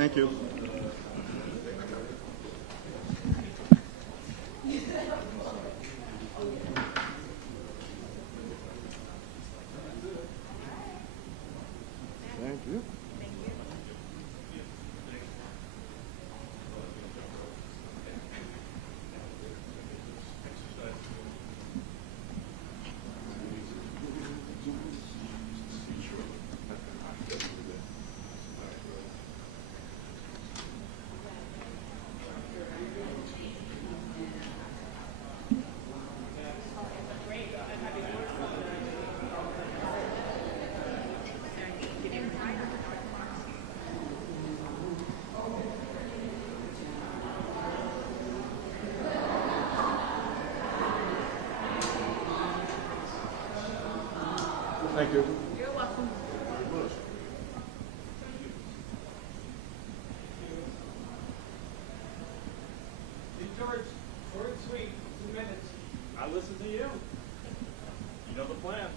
Thank you. Thank you. Thank you. You're welcome. Hey, George, short and sweet, 2 minutes. I listen to you. You know the plan.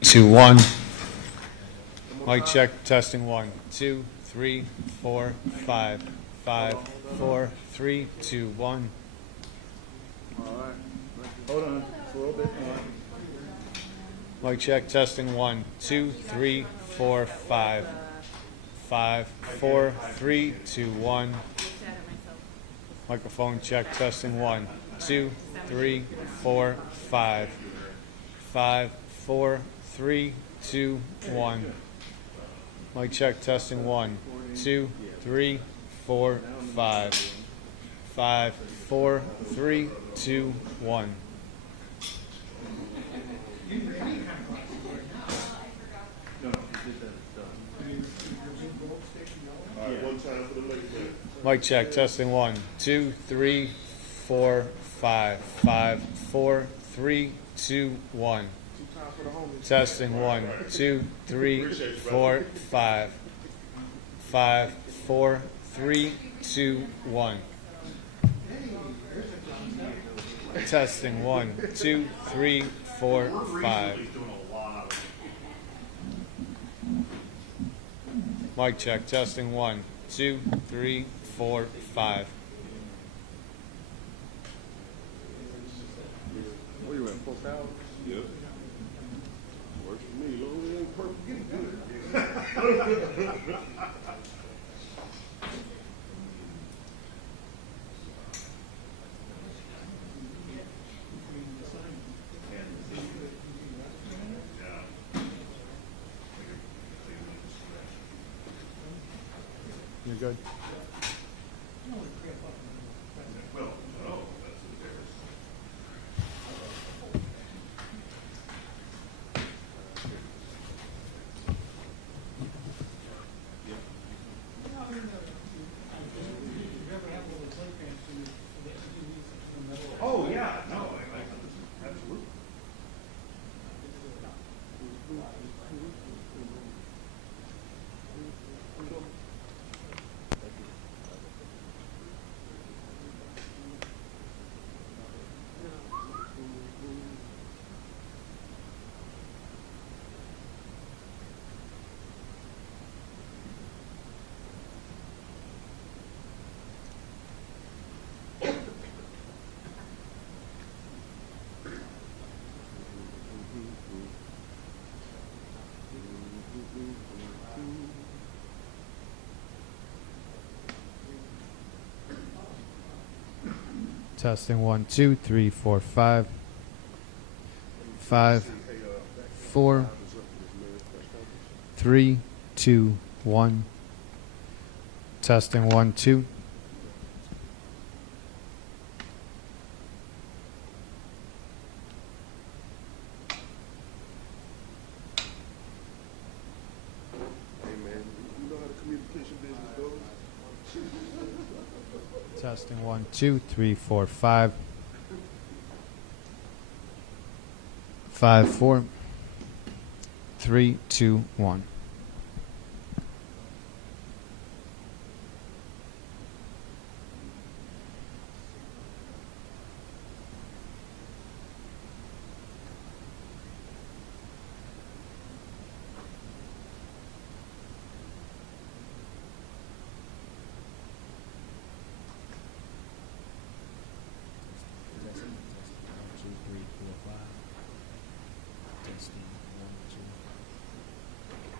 Two, one. Mic check, testing 1, 2, 3, 4, 5, 5, 4, 3, 2, 1. All right. Hold on. It's a little bit more. Mic check, testing 1, 2, 3, 4, 5, 5, 4, 3, 2, 1. Microphone check, testing 1, 2, 3, 4, 5, 5, 4, 3, 2, 1. Mic check, testing 1, 2, 3, 4, 5, 5, 4, 3, 2, 1. All right, one time for the lady there. Mic check, testing 1, 2, 3, 4, 5, 5, 4, 3, 2, 1. Two times for the homies. Testing 1, 2, 3, 4, 5, 5, 4, 3, 2, 1. Testing 1, 2, 3, 4, 5. Mic check, testing 1, 2, 3, 4, 5. Where you at? 4,000? Yep. Works for me. Long as it ain't perfect, get good. You're good. Oh, yeah, no, absolutely. Testing 1, 2, 3, 4, 5. 5, 4, 3, 2, 1. Testing 1, 2. Hey man, you know how the communication business goes? Testing 1, 2, 3, 4, 5. 5, 4, 3, 2, 1.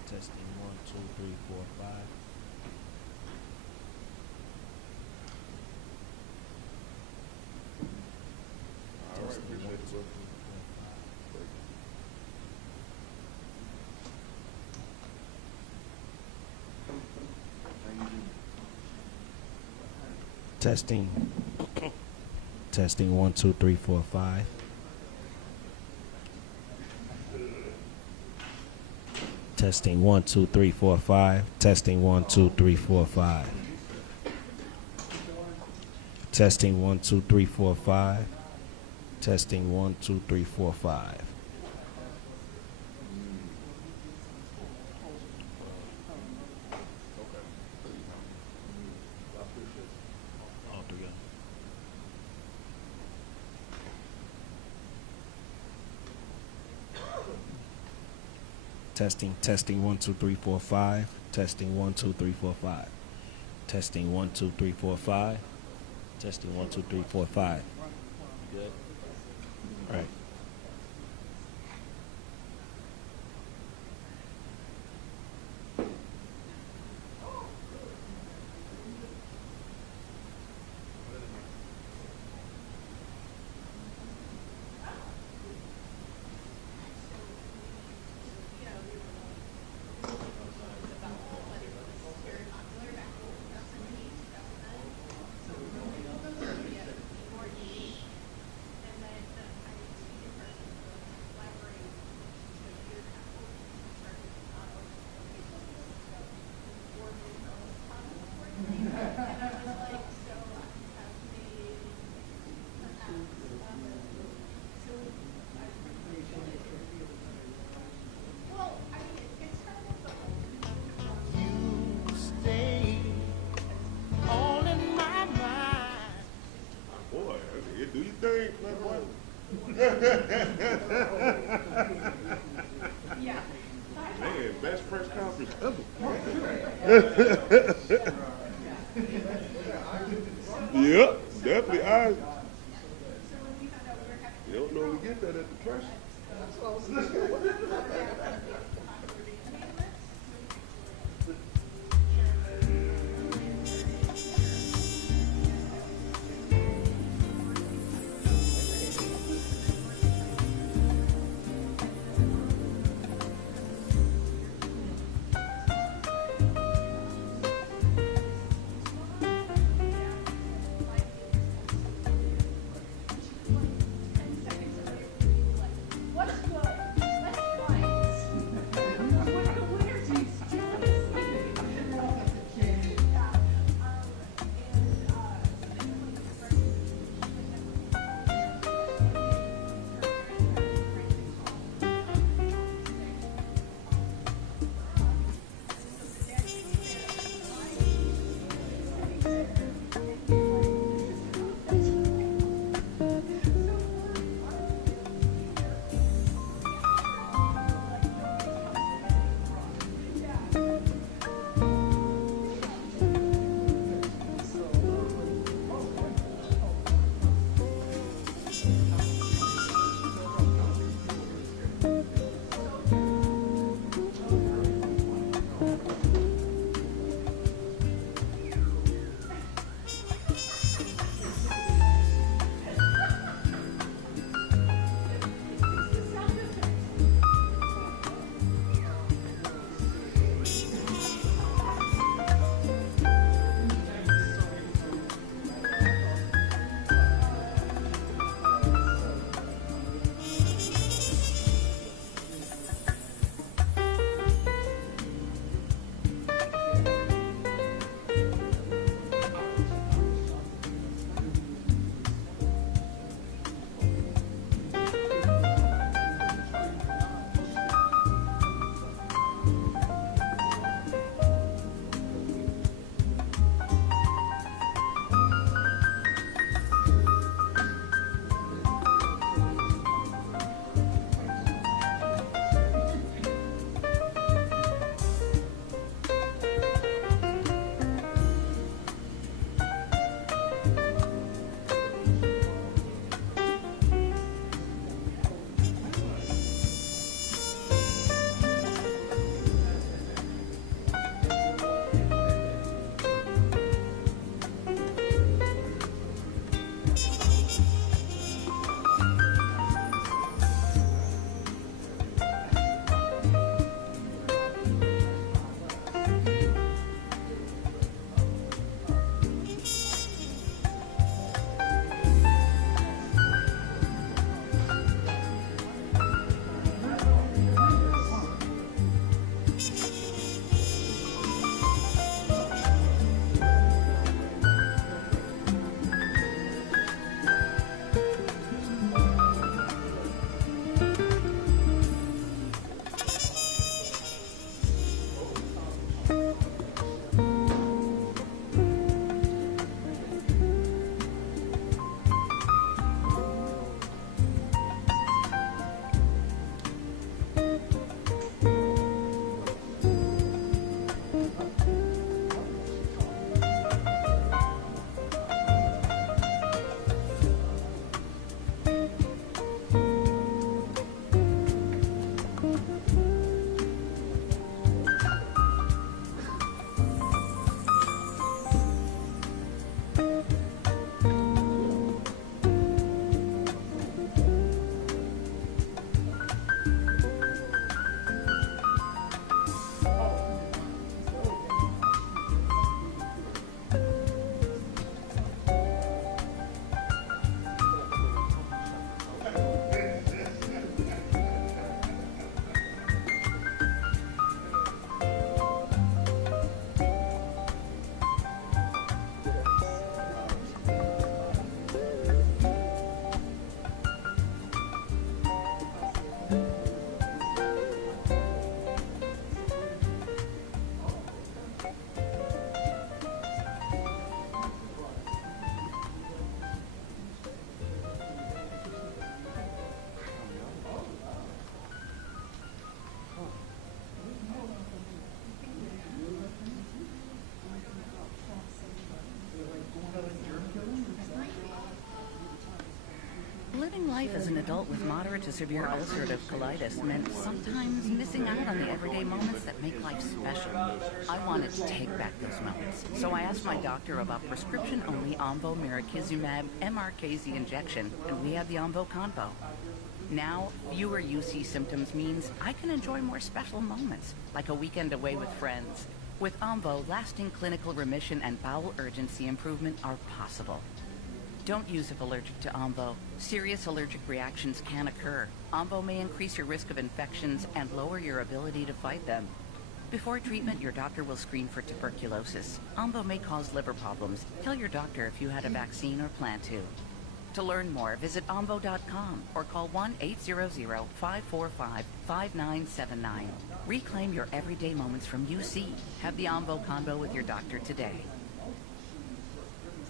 Testing 1, 2, 3, 4, 5. All right, appreciate it, bro. Testing. Testing 1, 2, 3, 4, 5. Testing 1, 2, 3, 4, 5. Testing 1, 2, 3, 4, 5. Testing 1, 2, 3, 4, 5. Testing 1, 2, 3, 4, 5. All together. Testing 1, 2, 3, 4, 5. Testing 1, 2, 3, 4, 5. Testing 1, 2, 3, 4, 5. Testing 1, 2, 3, 4, 5. You good? All right. Boy, you do your thing, playboy. Man, best press conference ever. Yep, definitely. You don't know we get that at the press. What's good? Let's fight. life as an adult with moderate to severe ulcerative colitis meant sometimes missing out on the everyday moments that make life special. I wanted to take back those moments, so I asked my doctor about prescription-only Omvo Mirikizumab MRKZ injection, and we had the Omvo combo. Now, fewer UC symptoms means I can enjoy more special moments, like a weekend away with friends. With Omvo, lasting clinical remission and bowel urgency improvement are possible. Don't use if allergic to Omvo. Serious allergic reactions can occur. Omvo may increase your risk of infections and lower your ability to fight them. Before treatment, your doctor will screen for tuberculosis. Omvo may cause liver problems. Tell your doctor if you had a vaccine or plan to. To learn more, visit omvo.com or call 1-800-545-5979. Reclaim your everyday moments from UC. Have the Omvo combo with your doctor today.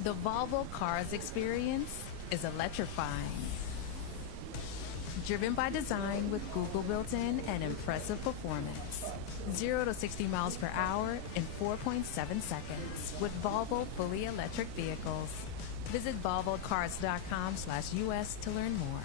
The Volvo Cars experience is electrifying. Driven by design with Google built-in and impressive performance. 0 to 60 miles per hour in 4.7 seconds with Volvo fully electric vehicles. Visit volvocars.com/US to learn more.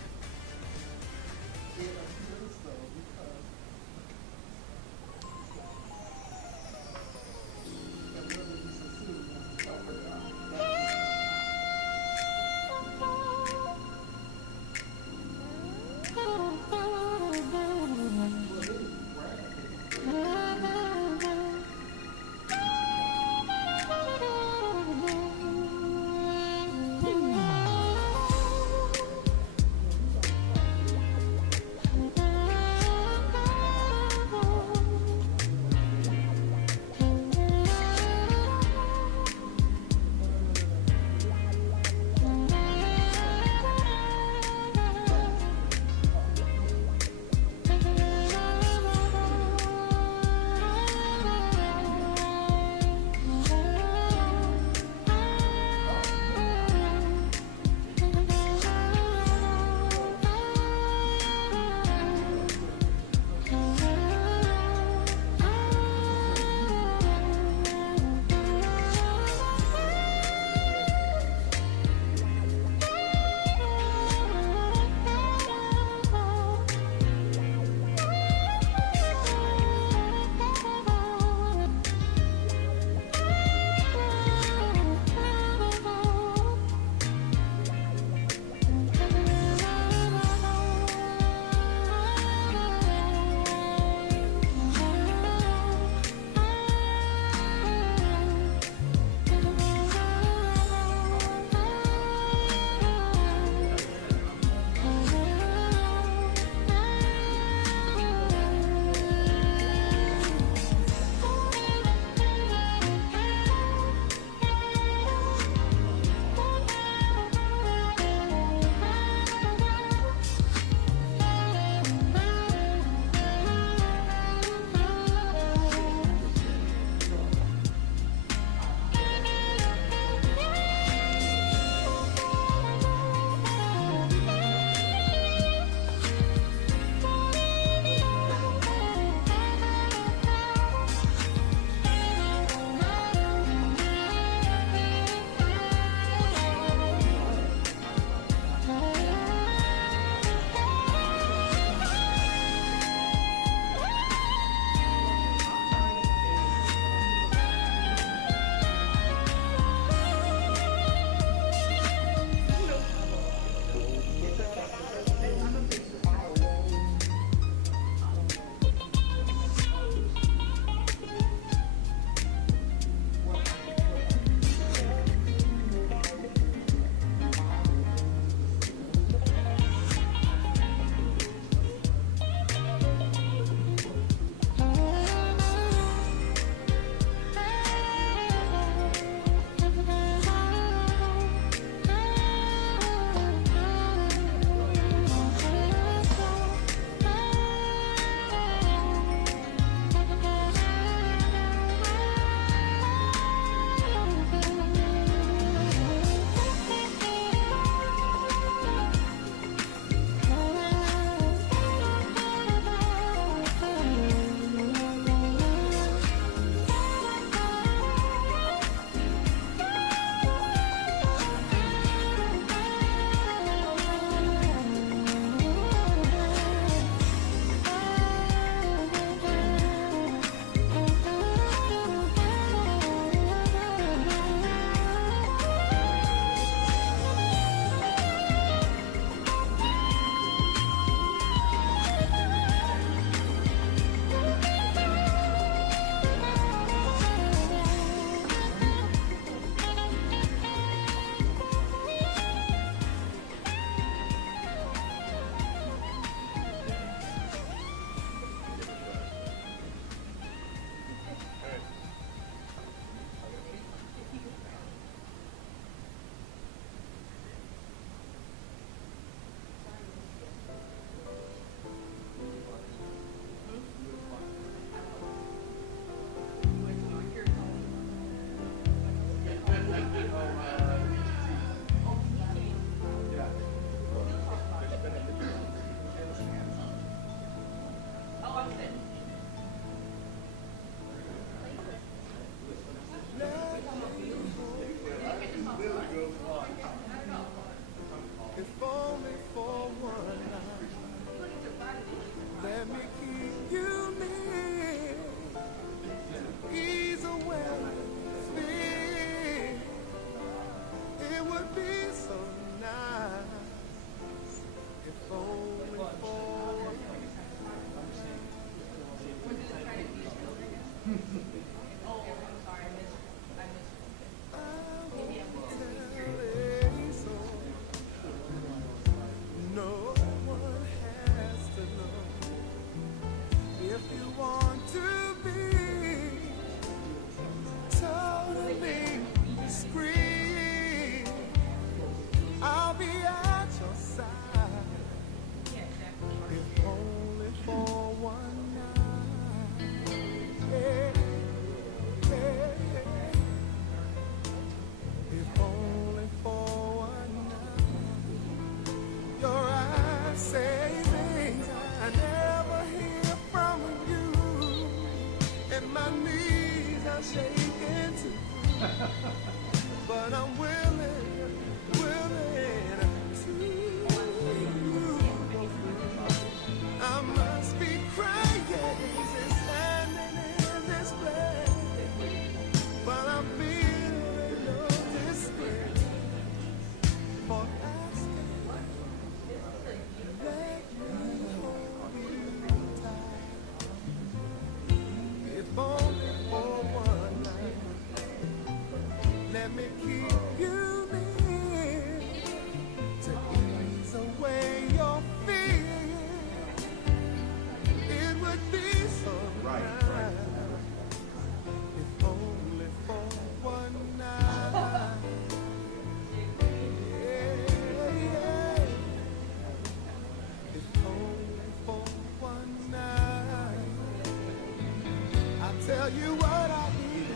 tell you what I need.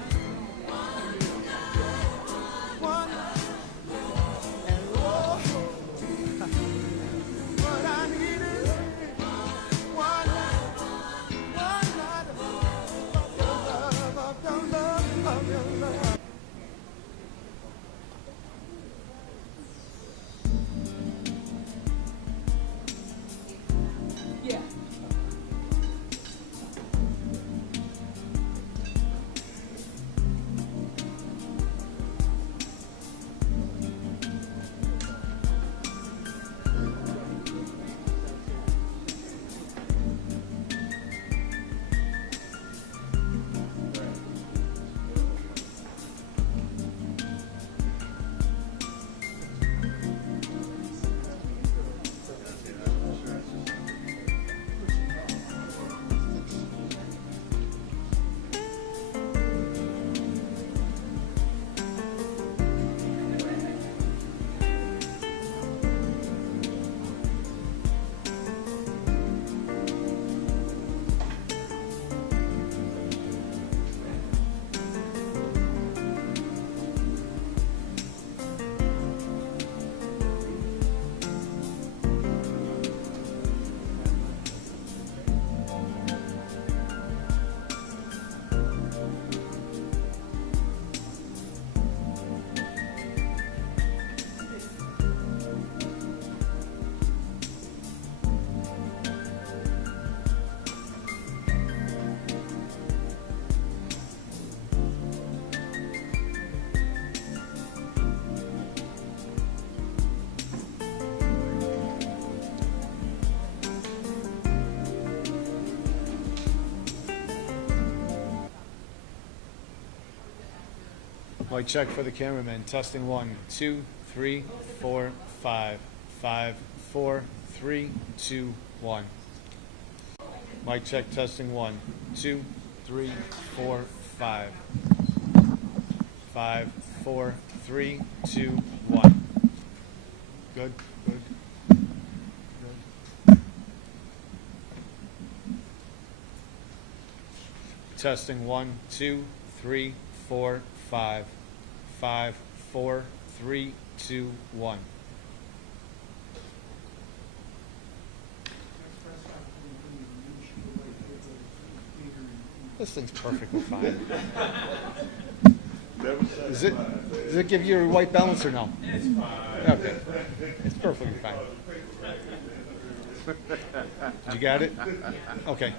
One, and oh, what I need is one night of your love, of your love, of your love. Mic check for the cameraman. Testing 1, 2, 3, 4, 5, 5, 4, 3, 2, 1. Mic check. Testing 1, 2, 3, 4, 5, 5, 4, 3, 2, 1. Good. Good. Good. Testing 1, 2, 3, 4, 5, 5, 4, 3, 2, 1. This thing's perfectly fine. Does it give you a white balance or no? It's fine. Okay. It's perfectly fine. Did you get it? Okay.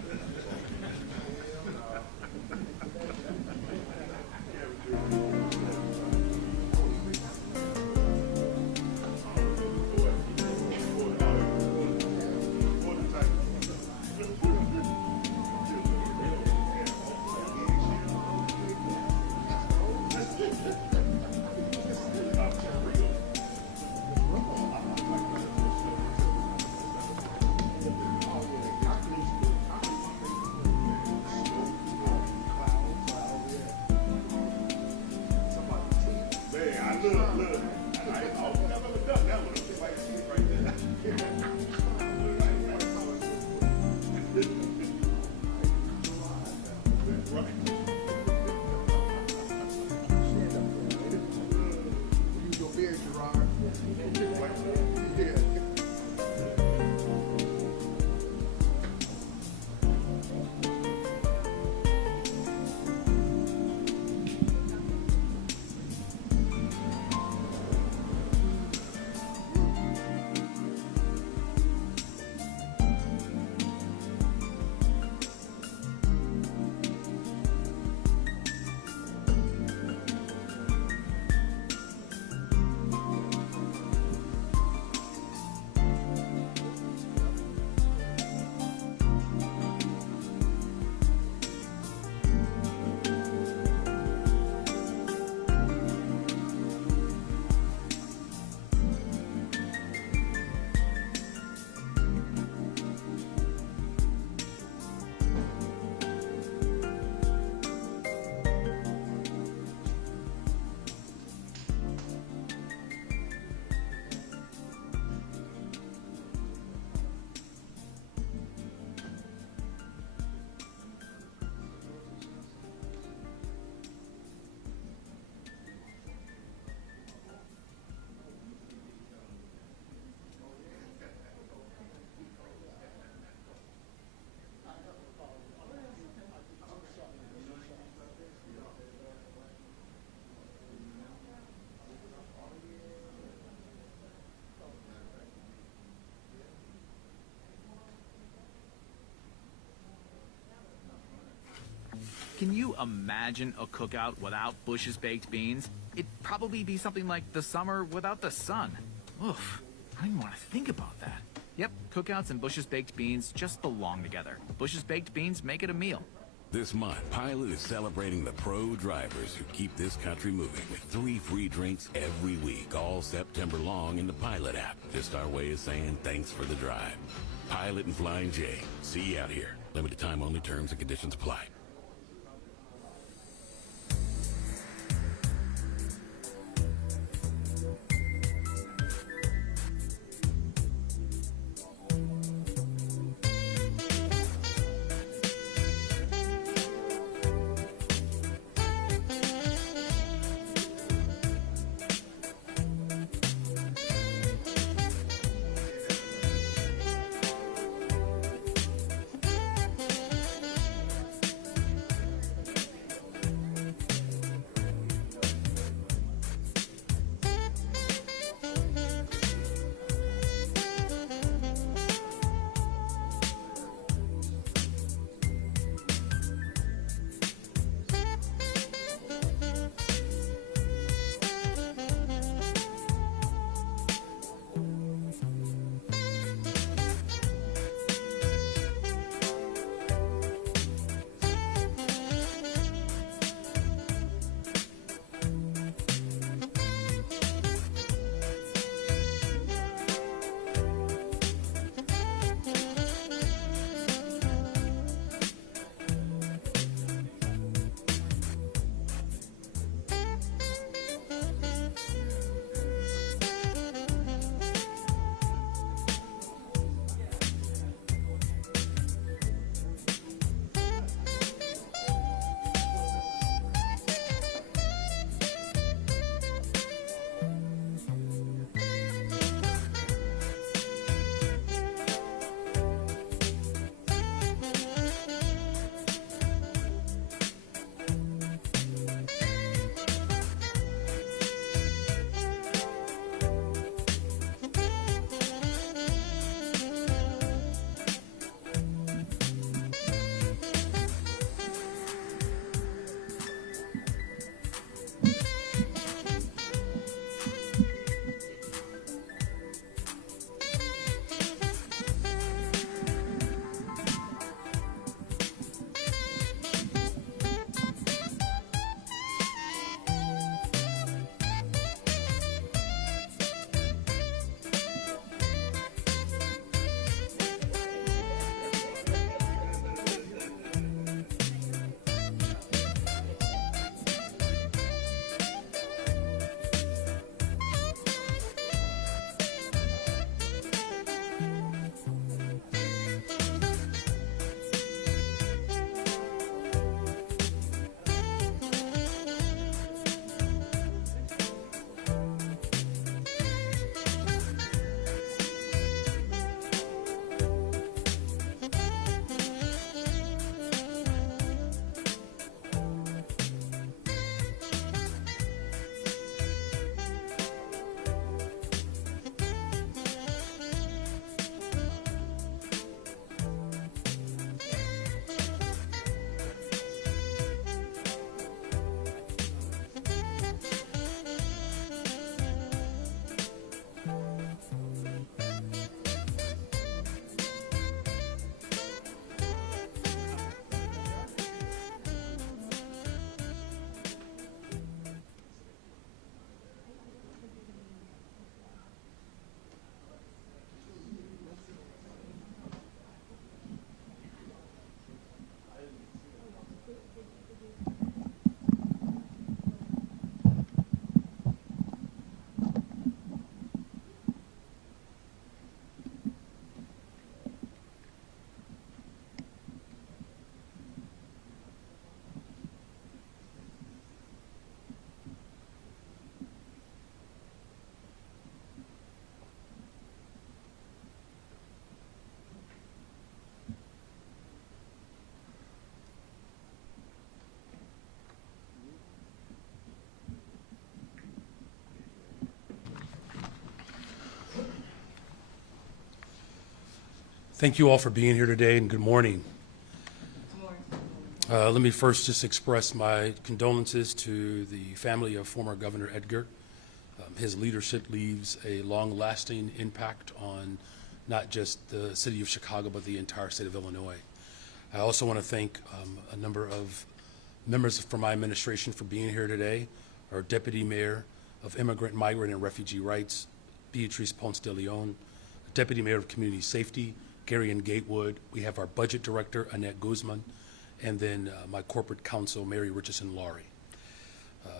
Can you imagine a cookout without Bush's baked beans? It'd probably be something like the summer without the sun. Oof, I don't even want to think about that. Yep, cookouts and Bush's baked beans just belong together. Bush's baked beans make it a meal. This month, Pilot is celebrating the pro drivers who keep this country moving with 3 free drinks every week, all September long in the Pilot app. Just our way of saying thanks for the drive. Pilot and Flying J. See you out here. Limited time only, terms and conditions apply. Thank you all for being here today, and good morning. Let me first just express my condolences to the family of former Governor Edgar. His leadership leaves a long-lasting impact on not just the city of Chicago, but the entire state of Illinois. I also want to thank a number of members from my administration for being here today. Our Deputy Mayor of Immigrant, Migrant, and Refugee Rights, Beatrice Ponce de Leon, Deputy Mayor of Community Safety, Gary and Gatewood. We have our Budget Director, Annette Guzman, and then my Corporate Counsel, Mary Richardson Laurie.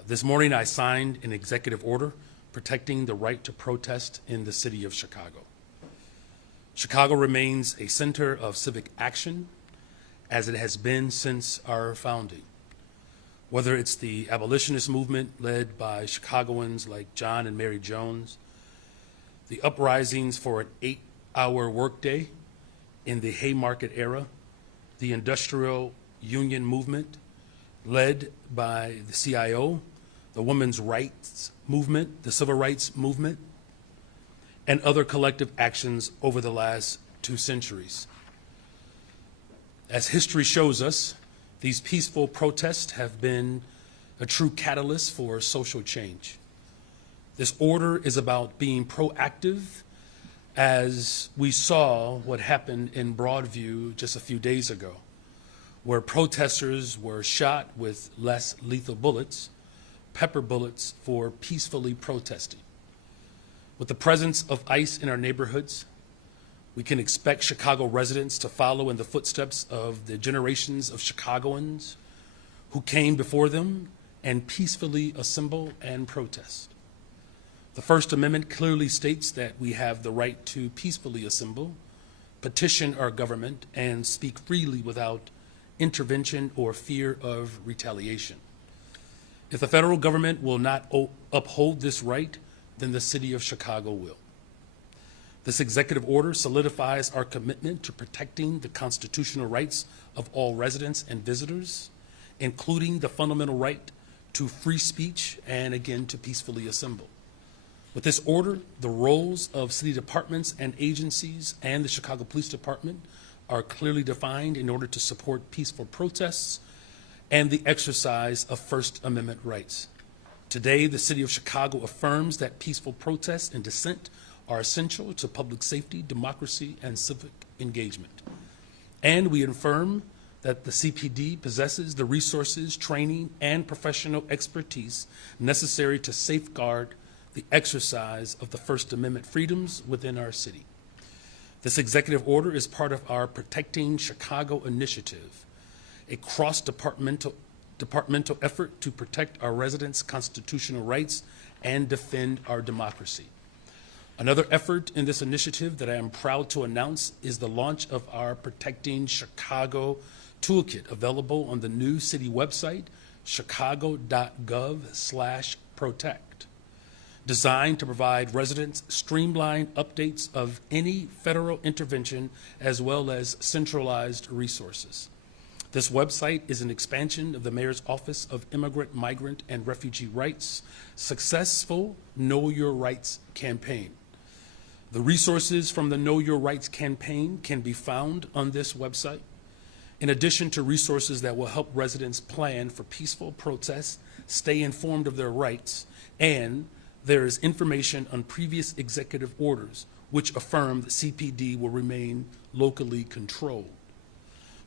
This morning I signed an executive order protecting the right to protest in the city of Chicago. Chicago remains a center of civic action, as it has been since our founding. Whether it's the abolitionist movement led by Chicagoans like John and Mary Jones, the uprisings for an 8-hour workday in the Haymarket era, the industrial union movement led by the CIO, the women's rights movement, the civil rights movement, and other collective actions over the last 2 centuries. As history shows us, these peaceful protests have been a true catalyst for social change. This order is about being proactive, as we saw what happened in Broadview just a few days ago, where protesters were shot with less lethal bullets, pepper bullets, for peacefully protesting. With the presence of ICE in our neighborhoods, we can expect Chicago residents to follow in the footsteps of the generations of Chicagoans who came before them and peacefully assemble and protest. The First Amendment clearly states that we have the right to peacefully assemble, petition our government, and speak freely without intervention or fear of retaliation. If the federal government will not uphold this right, then the city of Chicago will. This executive order solidifies our commitment to protecting the constitutional rights of all residents and visitors, including the fundamental right to free speech and, again, to peacefully assemble. With this order, the roles of city departments and agencies and the Chicago Police Department are clearly defined in order to support peaceful protests and the exercise of First Amendment rights. Today, the city of Chicago affirms that peaceful protests and dissent are essential to public safety, democracy, and civic engagement. And we affirm that the CPD possesses the resources, training, and professional expertise necessary to safeguard the exercise of the First Amendment freedoms within our city. This executive order is part of our Protecting Chicago initiative, a cross-departmental effort to protect our residents' constitutional rights and defend our democracy. Another effort in this initiative that I am proud to announce is the launch of our Protecting Chicago Toolkit, available on the new city website, chicago.gov/protect, designed to provide residents streamlined updates of any federal intervention as well as centralized resources. This website is an expansion of the Mayor's Office of Immigrant, Migrant, and Refugee Rights' successful Know Your Rights campaign. The resources from the Know Your Rights campaign can be found on this website, in addition to resources that will help residents plan for peaceful protests, stay informed of their rights, and there is information on previous executive orders which affirm that CPD will remain locally controlled.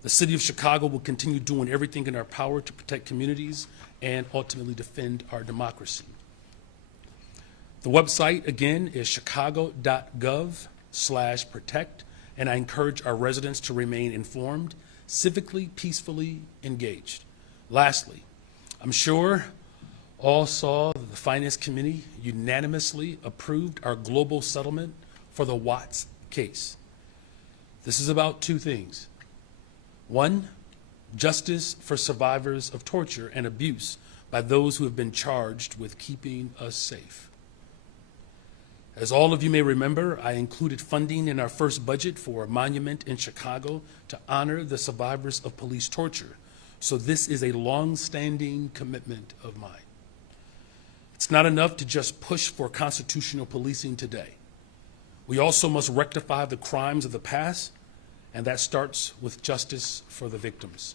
The city of Chicago will continue doing everything in our power to protect communities and ultimately defend our democracy. The website, again, is chicago.gov/protect, and I encourage our residents to remain informed, civically, peacefully engaged. Lastly, I'm sure all saw that the Finance Committee unanimously approved our global settlement for the Watts case. This is about 2 things. 1, justice for survivors of torture and abuse by those who have been charged with keeping us safe. As all of you may remember, I included funding in our first budget for a monument in Chicago to honor the survivors of police torture, so this is a long-standing commitment of mine. It's not enough to just push for constitutional policing today. We also must rectify the crimes of the past, and that starts with justice for the victims.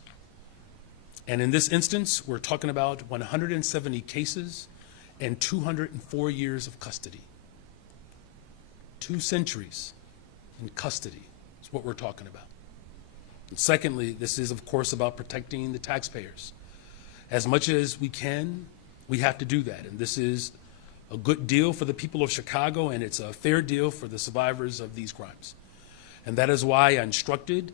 And in this instance, we're talking about 170 cases and 204 years of custody. 2 centuries in custody is what we're talking about. And secondly, this is, of course, about protecting the taxpayers. As much as we can, we have to do that. And this is a good deal for the people of Chicago, and it's a fair deal for the survivors of these crimes. And that is why I instructed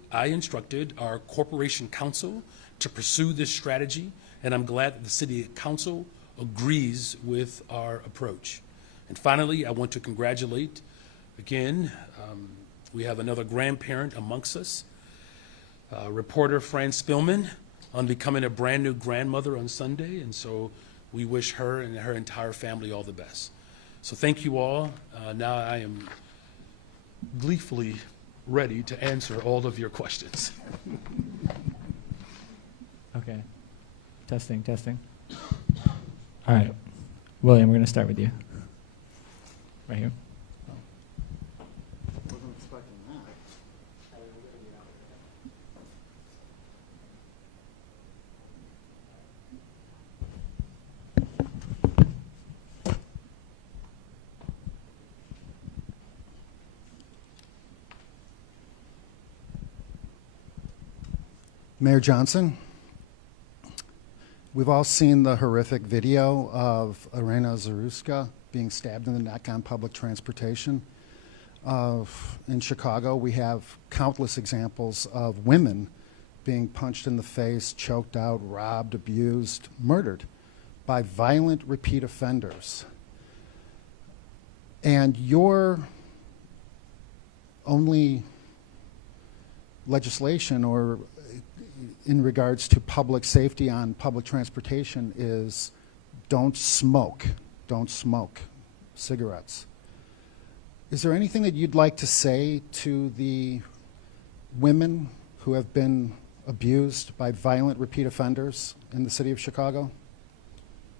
our corporation counsel to pursue this strategy, and I'm glad that the city council agrees with our approach. And finally, I want to congratulate, again, we have another grandparent amongst us, reporter Fran Spillman, on becoming a brand new grandmother on Sunday, and so we wish her and her entire family all the best. So thank you all. Now I am gleefully ready to answer all of your questions. Okay. Testing, testing. All right. William, we're going to start with you. Right here. Wasn't expecting that. Mayor Johnson, we've all seen the horrific video of Irena Zaruska being stabbed in the neck on public transportation. In Chicago, we have countless examples of women being punched in the face, choked out, robbed, abused, murdered by violent repeat offenders. And your only legislation or in regards to public safety on public transportation is don't smoke cigarettes. Is there anything that you'd like to say to the women who have been abused by violent repeat offenders in the city of Chicago?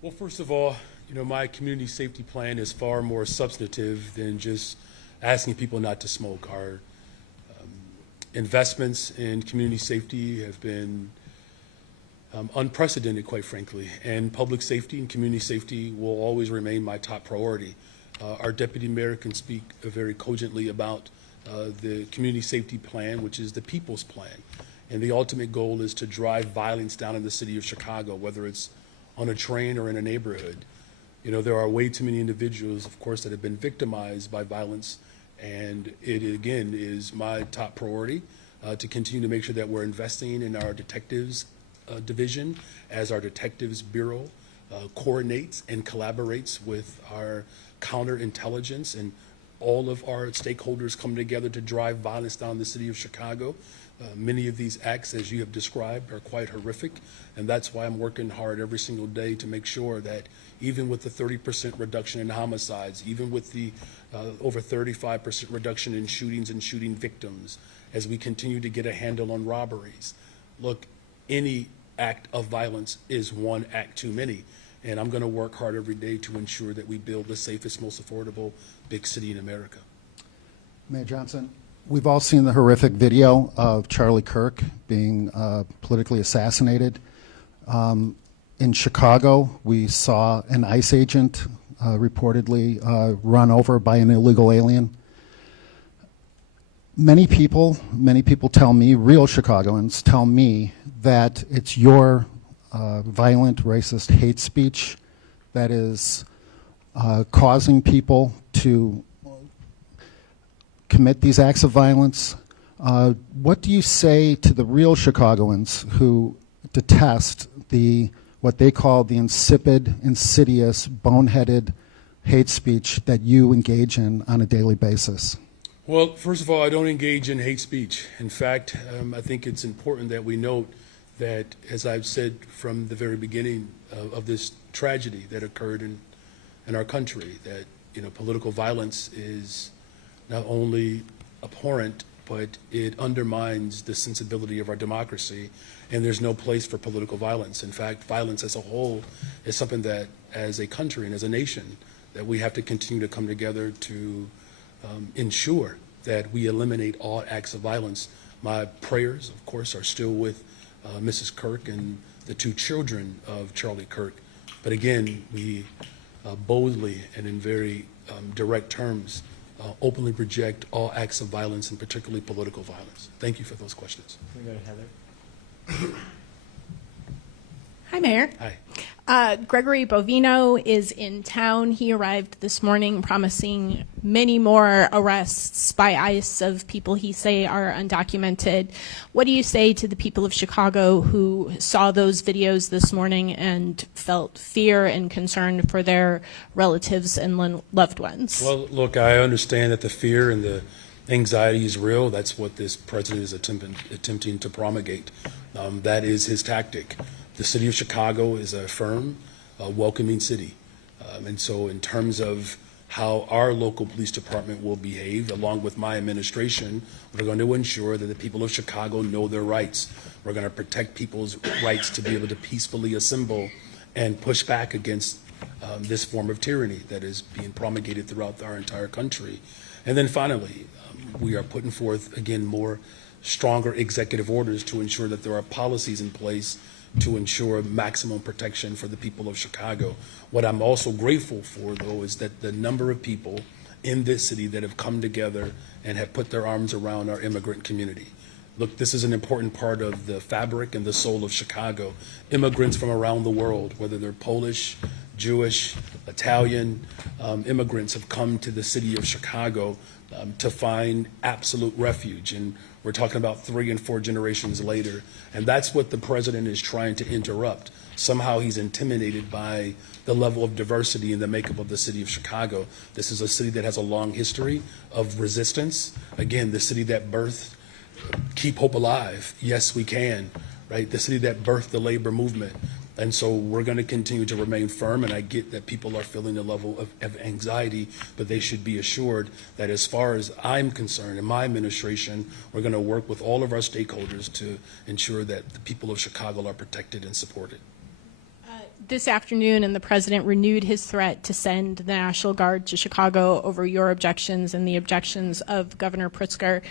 Well, first of all, my community safety plan is far more substantive than just asking people not to smoke. Our investments in community safety have been unprecedented, quite frankly, and public safety and community safety will always remain my top priority. Our deputy mayor can speak very cogently about the community safety plan, which is the people's plan. And the ultimate goal is to drive violence down in the city of Chicago, whether it's on a train or in a neighborhood. There are way too many individuals, of course, that have been victimized by violence, and it, again, is my top priority to continue to make sure that we're investing in our detectives division as our detectives bureau coordinates and collaborates with our counterintelligence, and all of our stakeholders come together to drive violence down in the city of Chicago. Many of these acts, as you have described, are quite horrific, and that's why I'm working hard every single day to make sure that even with the 30% reduction in homicides, even with the over 35% reduction in shootings and shooting victims, as we continue to get a handle on robberies. Look, any act of violence is one act too many, and I'm going to work hard every day to ensure that we build the safest, most affordable big city in America. Mayor Johnson, we've all seen the horrific video of Charlie Kirk being politically assassinated. In Chicago, we saw an ICE agent reportedly run over by an illegal alien. Many people tell me, real Chicagoans tell me, that it's your violent, racist hate speech that is causing people to commit these acts of violence. What do you say to the real Chicagoans who detest what they call the insipid, insidious, boneheaded hate speech that you engage in on a daily basis? Well, first of all, I don't engage in hate speech. In fact, I think it's important that we note that, as I've said from the very beginning of this tragedy that occurred in our country, that political violence is not only abhorrent, but it undermines the sensibility of our democracy, and there's no place for political violence. In fact, violence as a whole is something that, as a country and as a nation, that we have to continue to come together to ensure that we eliminate all acts of violence. My prayers, of course, are still with Mrs. Kirk and the two children of Charlie Kirk. But again, we boldly and in very direct terms openly reject all acts of violence, and particularly political violence. Thank you for those questions. Can we go to Heather? Hi, Mayor. Hi. Gregory Bovino is in town. He arrived this morning promising many more arrests by ICE of people he say are undocumented. What do you say to the people of Chicago who saw those videos this morning and felt fear and concern for their relatives and loved ones? Well, look, I understand that the fear and the anxiety is real. That's what this president is attempting to promulgate. That is his tactic. The city of Chicago is a firm, welcoming city. And so in terms of how our local police department will behave, along with my administration, we're going to ensure that the people of Chicago know their rights. We're going to protect people's rights to be able to peacefully assemble and push back against this form of tyranny that is being promulgated throughout our entire country. And then finally, we are putting forth, again, more stronger executive orders to ensure that there are policies in place to ensure maximum protection for the people of Chicago. What I'm also grateful for, though, is that the number of people in this city that have come together and have put their arms around our immigrant community. Look, this is an important part of the fabric and the soul of Chicago. Immigrants from around the world, whether they're Polish, Jewish, Italian, immigrants have come to the city of Chicago to find absolute refuge. And we're talking about 3 and 4 generations later. And that's what the president is trying to interrupt. Somehow he's intimidated by the level of diversity in the makeup of the city of Chicago. This is a city that has a long history of resistance. Again, the city that birthed Keep Hope Alive, Yes We Can, right? The city that birthed the labor movement. And so we're going to continue to remain firm, and I get that people are feeling a level of anxiety, but they should be assured that as far as I'm concerned, in my administration, we're going to work with all of our stakeholders to ensure that the people of Chicago are protected and supported. This afternoon, and the president renewed his threat to send the National Guard to Chicago over your objections and the objections of Governor Pritzker.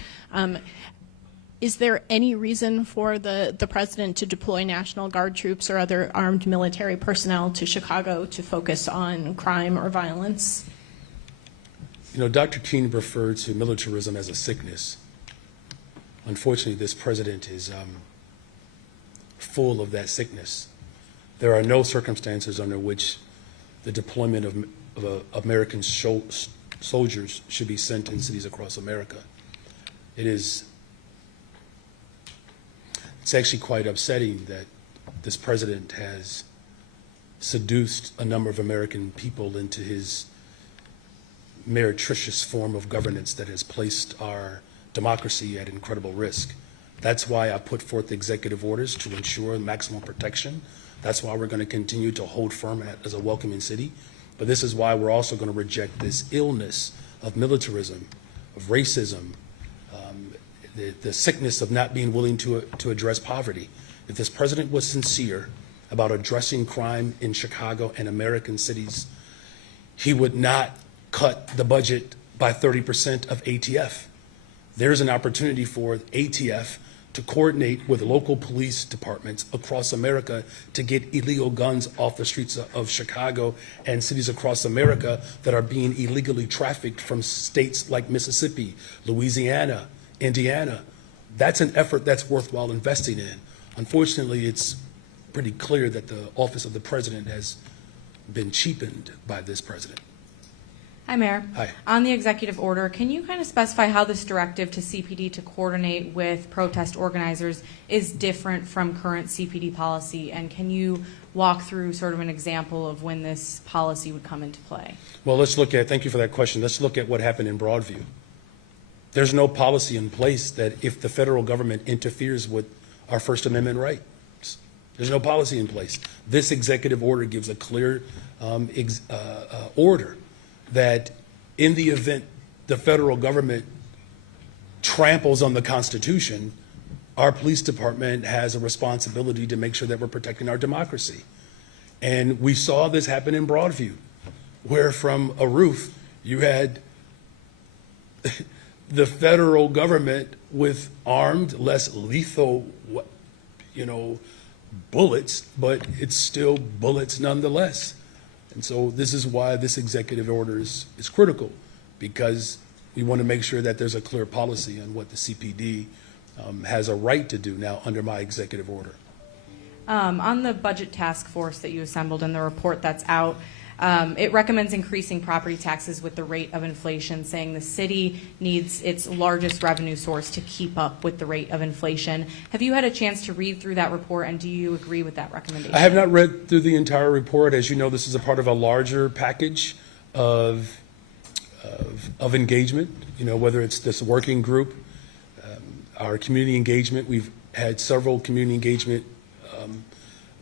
Is there any reason for the president to deploy National Guard troops or other armed military personnel to Chicago to focus on crime or violence? You know, Dr. King referred to militarism as a sickness. Unfortunately, this president is full of that sickness. There are no circumstances under which the deployment of American soldiers should be sent in cities across America. It's actually quite upsetting that this president has seduced a number of American people into his meretricious form of governance that has placed our democracy at incredible risk. That's why I put forth executive orders to ensure maximum protection. That's why we're going to continue to hold firm as a welcoming city. But this is why we're also going to reject this illness of militarism, of racism, the sickness of not being willing to address poverty. If this president was sincere about addressing crime in Chicago and American cities, he would not cut the budget by 30% of ATF. There's an opportunity for ATF to coordinate with local police departments across America to get illegal guns off the streets of Chicago and cities across America that are being illegally trafficked from states like Mississippi, Louisiana, Indiana. That's an effort that's worthwhile investing in. Unfortunately, it's pretty clear that the office of the president has been cheapened by this president. Hi, Mayor. Hi. On the executive order, can you kind of specify how this directive to CPD to coordinate with protest organizers is different from current CPD policy? And can you walk through sort of an example of when this policy would come into play? Well, thank you for that question. Let's look at what happened in Broadview. There's no policy in place that if the federal government interferes with our First Amendment rights, there's no policy in place. This executive order gives a clear order that in the event the federal government tramples on the Constitution, our police department has a responsibility to make sure that we're protecting our democracy. And we saw this happen in Broadview, where from a roof you had the federal government with armed, less lethal, bullets, but it's still bullets nonetheless. And so this is why this executive order is critical, because we want to make sure that there's a clear policy on what the CPD has a right to do now under my executive order. On the budget task force that you assembled and the report that's out, it recommends increasing property taxes with the rate of inflation, saying the city needs its largest revenue source to keep up with the rate of inflation. Have you had a chance to read through that report, and do you agree with that recommendation? I have not read through the entire report. As you know, this is a part of a larger package of engagement, whether it's this working group, our community engagement. We've had several community engagement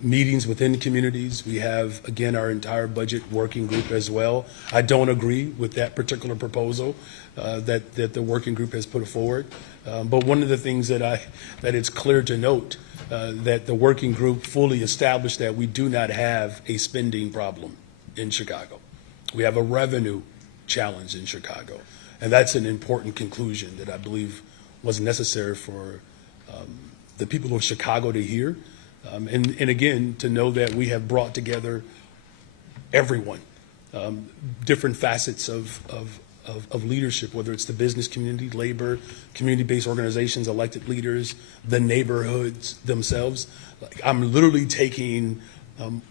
meetings within communities. We have, again, our entire budget working group as well. I don't agree with that particular proposal that the working group has put forward. But one of the things that it's clear to note that the working group fully established that we do not have a spending problem in Chicago. We have a revenue challenge in Chicago. And that's an important conclusion that I believe was necessary for the people of Chicago to hear. And again, to know that we have brought together everyone, different facets of leadership, whether it's the business community, labor, community-based organizations, elected leaders, the neighborhoods themselves. I'm literally taking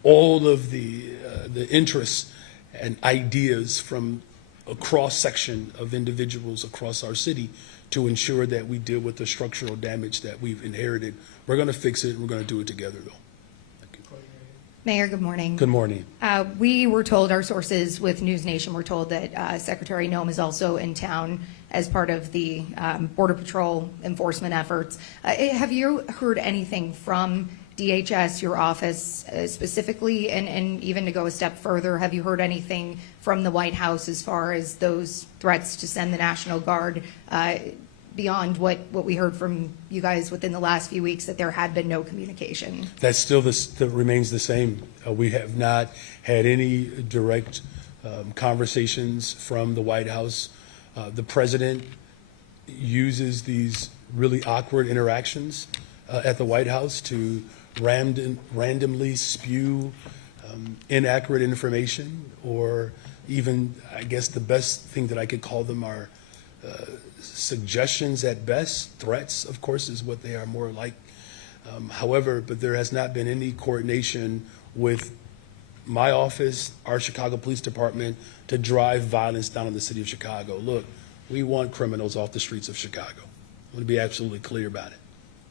all of the interests and ideas from a cross-section of individuals across our city to ensure that we deal with the structural damage that we've inherited. We're going to fix it, and we're going to do it together, though. Mayor, good morning. Good morning. We were told, our sources with News Nation were told that Secretary Noem is also in town as part of the Border Patrol enforcement efforts. Have you heard anything from DHS, your office specifically, and even to go a step further, have you heard anything from the White House as far as those threats to send the National Guard beyond what we heard from you guys within the last few weeks, that there had been no communication? That still that remains the same. We have not had any direct conversations from the White House. The president uses these really awkward interactions at the White House to randomly spew inaccurate information, or even, I guess the best thing that I could call them are suggestions at best. Threats, of course, is what they are more like. However, but there has not been any coordination with my office, our Chicago Police Department, to drive violence down in the city of Chicago. Look, we want criminals off the streets of Chicago. I want to be absolutely clear about it.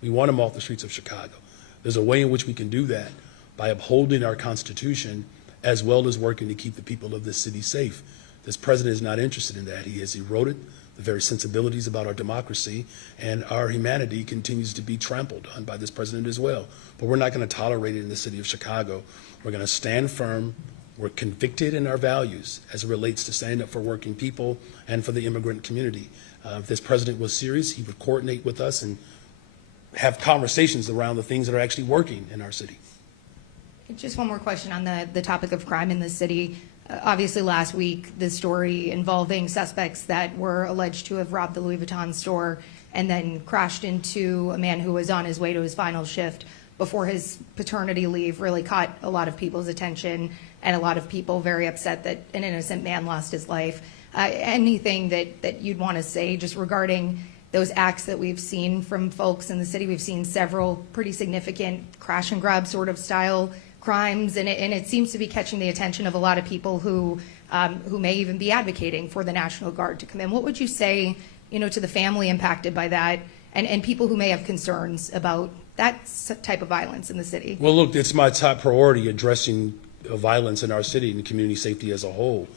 We want them off the streets of Chicago. There's a way in which we can do that by upholding our Constitution, as well as working to keep the people of this city safe. This president is not interested in that. He has eroded the very sensibilities about our democracy, and our humanity continues to be trampled on by this president as well. But we're not going to tolerate it in the city of Chicago. We're going to stand firm. We're convicted in our values as it relates to standing up for working people and for the immigrant community. If this president was serious, he would coordinate with us and have conversations around the things that are actually working in our city. Just one more question on the topic of crime in the city. Obviously, last week, the story involving suspects that were alleged to have robbed the Louis Vuitton store and then crashed into a man who was on his way to his final shift before his paternity leave really caught a lot of people's attention, and a lot of people very upset that an innocent man lost his life. Anything that you'd want to say just regarding those acts that we've seen from folks in the city? We've seen several pretty significant crash and grab sort of style crimes, and it seems to be catching the attention of a lot of people who may even be advocating for the National Guard to come in. What would you say, to the family impacted by that, and people who may have concerns about that type of violence in the city? Well, look, it's my top priority, addressing violence in our city and community safety as a whole.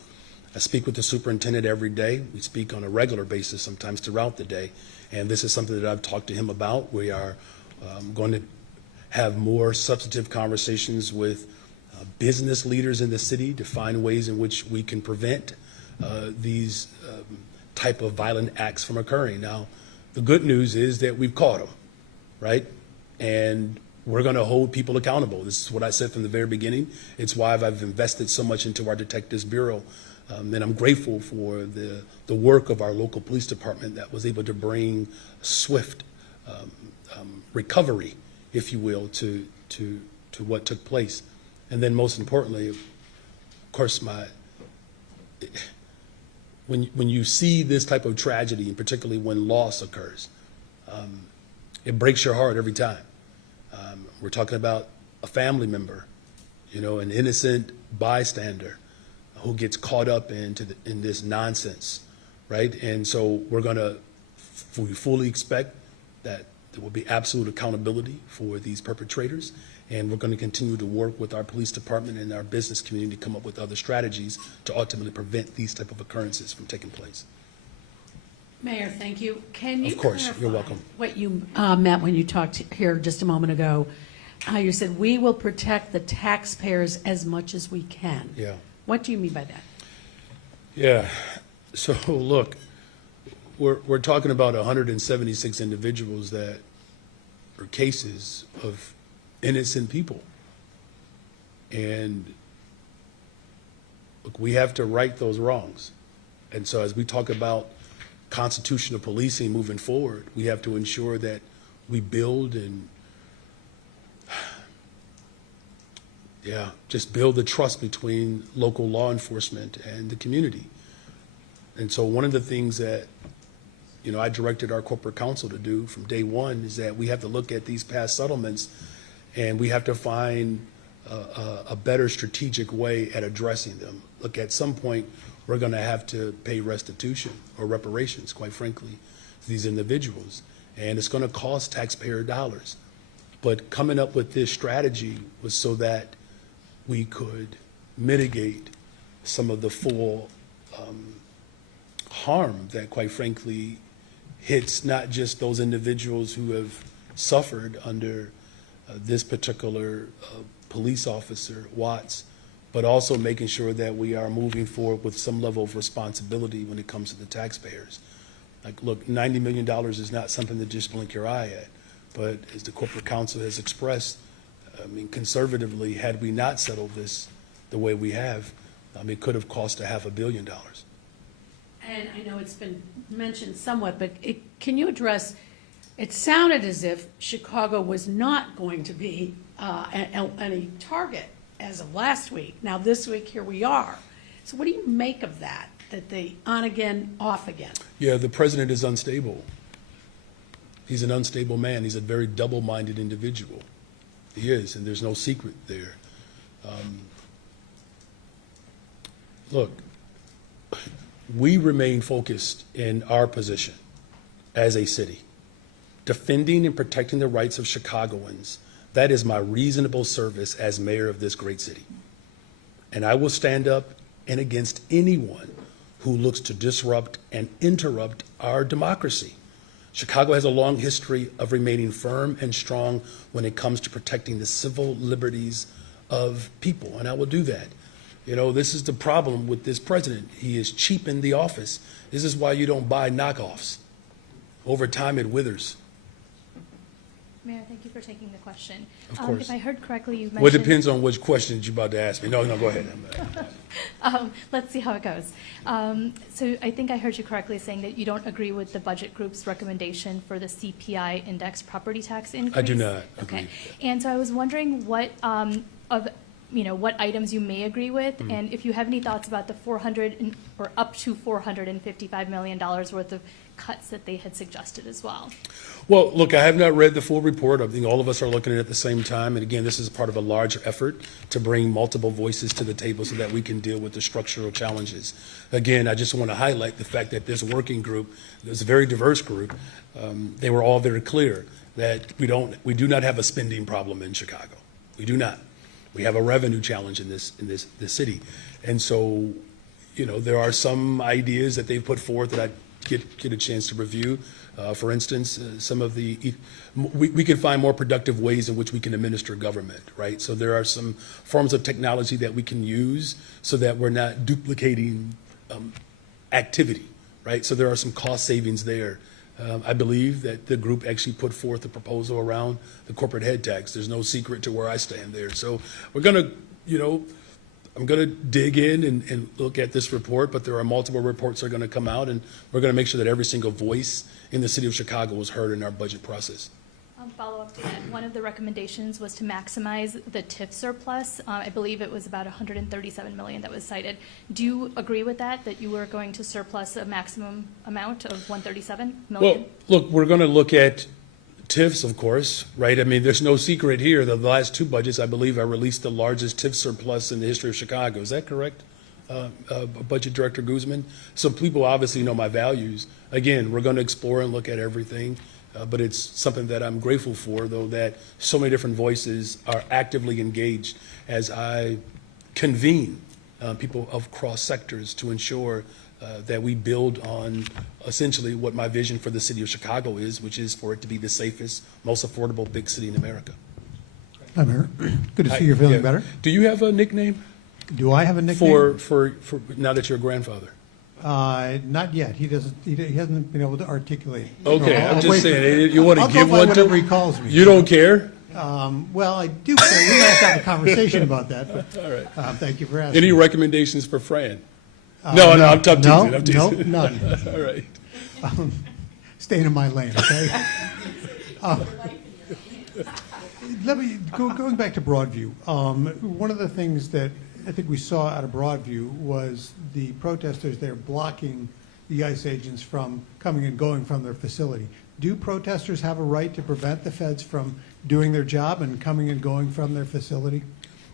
I speak with the superintendent every day. We speak on a regular basis, sometimes throughout the day, and this is something that I've talked to him about. We are going to have more substantive conversations with business leaders in the city to find ways in which we can prevent these type of violent acts from occurring. Now, the good news is that we've caught them, right? And we're going to hold people accountable. This is what I said from the very beginning. It's why I've invested so much into our Detectives Bureau. And I'm grateful for the work of our local police department that was able to bring swift recovery, if you will, to to what took place. And then most importantly, of course, when you see this type of tragedy, and particularly when loss occurs, it breaks your heart every time. We're talking about a family member, an innocent bystander who gets caught up in this nonsense, right? And so we fully expect that there will be absolute accountability for these perpetrators, and we're going to continue to work with our police department and our business community to come up with other strategies to ultimately prevent these type of occurrences from taking place. Mayor, thank you. Can you Of course, clarify you're welcome. what you meant when you talked here just a moment ago? How you said we will protect the taxpayers as much as we can. Yeah. What do you mean by that? Yeah. So look, we're talking about 176 individuals that are cases of innocent people. And look, we have to right those wrongs. And so as we talk about constitutional policing moving forward, we have to ensure that we build and just build the trust between local law enforcement and the community. And so one of the things that I directed our corporate counsel to do from day one is that we have to look at these past settlements, and we have to find a better strategic way at addressing them. Look, at some point, we're going to have to pay restitution or reparations, quite frankly, to these individuals, and it's going to cost taxpayer dollars. But coming up with this strategy was so that we could mitigate some of the full harm that, quite frankly, hits not just those individuals who have suffered under this particular police officer, Watts, but also making sure that we are moving forward with some level of responsibility when it comes to the taxpayers. Like, look, $90 million is not something to just blink your eye at, but as the corporate counsel has expressed, conservatively, had we not settled this the way we have, it could have cost $500 million. And I know it's been mentioned somewhat, but can you address, it sounded as if Chicago was not going to be any target as of last week. Now this week, here we are. So what do you make of that they on again, off again? Yeah, the president is unstable. He's an unstable man. He's a very double-minded individual. He is, and there's no secret there. Look, we remain focused in our position as a city, defending and protecting the rights of Chicagoans. That is my reasonable service as mayor of this great city. And I will stand up and against anyone who looks to disrupt and interrupt our democracy. Chicago has a long history of remaining firm and strong when it comes to protecting the civil liberties of people, and I will do that. This is the problem with this president. He has cheapened the office. This is why you don't buy knockoffs. Over time, it withers. Mayor, thank you for taking the question. Of course. If I heard correctly, you mentioned... Well, it depends on which questions you're about to ask me. No, go ahead. Let's see how it goes. So I think I heard you correctly saying that you don't agree with the budget group's recommendation for the CPI index property tax increase. I do not agree. Okay. And so I was wondering what what items you may agree with, and if you have any thoughts about the or up to $455 million worth of cuts that they had suggested as well. Well, look, I have not read the full report. I think all of us are looking at it at the same time. And again, this is part of a larger effort to bring multiple voices to the table so that we can deal with the structural challenges. Again, I just want to highlight the fact that this working group, this very diverse group, they were all very clear that we do not have a spending problem in Chicago. We do not. We have a revenue challenge in this city. And so, there are some ideas that they've put forth that I get a chance to review. For instance, some of we can find more productive ways in which we can administer government, right? So there are some forms of technology that we can use so that we're not duplicating activity, right? So there are some cost savings there. I believe that the group actually put forth a proposal around the corporate head tax. There's no secret to where I stand there. So we're going to, I'm going to dig in and look at this report, but there are multiple reports that are going to come out, and we're going to make sure that every single voice in the city of Chicago is heard in our budget process. follow up to that. One of the recommendations was to maximize the TIF surplus. I believe it was about $137 million that was cited. Do you agree with that you were going to surplus a maximum amount of $137 million? Well, look, we're going to look at TIFs, of course, right? I mean, there's no secret here that the last two budgets, I believe, I released the largest TIF surplus in the history of Chicago. Is that correct, Budget Director Guzman? So people obviously know my values. Again, we're going to explore and look at everything, but it's something that I'm grateful for, though, that so many different voices are actively engaged as I convene people of cross sectors to ensure that we build on essentially what my vision for the city of Chicago is, which is for it to be the safest, most affordable big city in America. Hi, Mayor. Good to see you're feeling better. Do you have a nickname? Do I have a nickname? For now that you're a grandfather? Not yet. He hasn't been able to articulate. Okay, I'll I'm just wait saying, you want to I'll give go by one to whatever he calls me. You don't care? Well, I do care. We're going to have to have a conversation about that. But, all right. Thank you for asking. Any recommendations for Fran? No, I'm teasing. I'm teasing. No, none. All right. Staying in my lane, okay? Let me going back to Broadview. One of the things that I think we saw out of Broadview was the protesters there blocking the ICE agents from coming and going from their facility. Do protesters have a right to prevent the feds from doing their job and coming and going from their facility?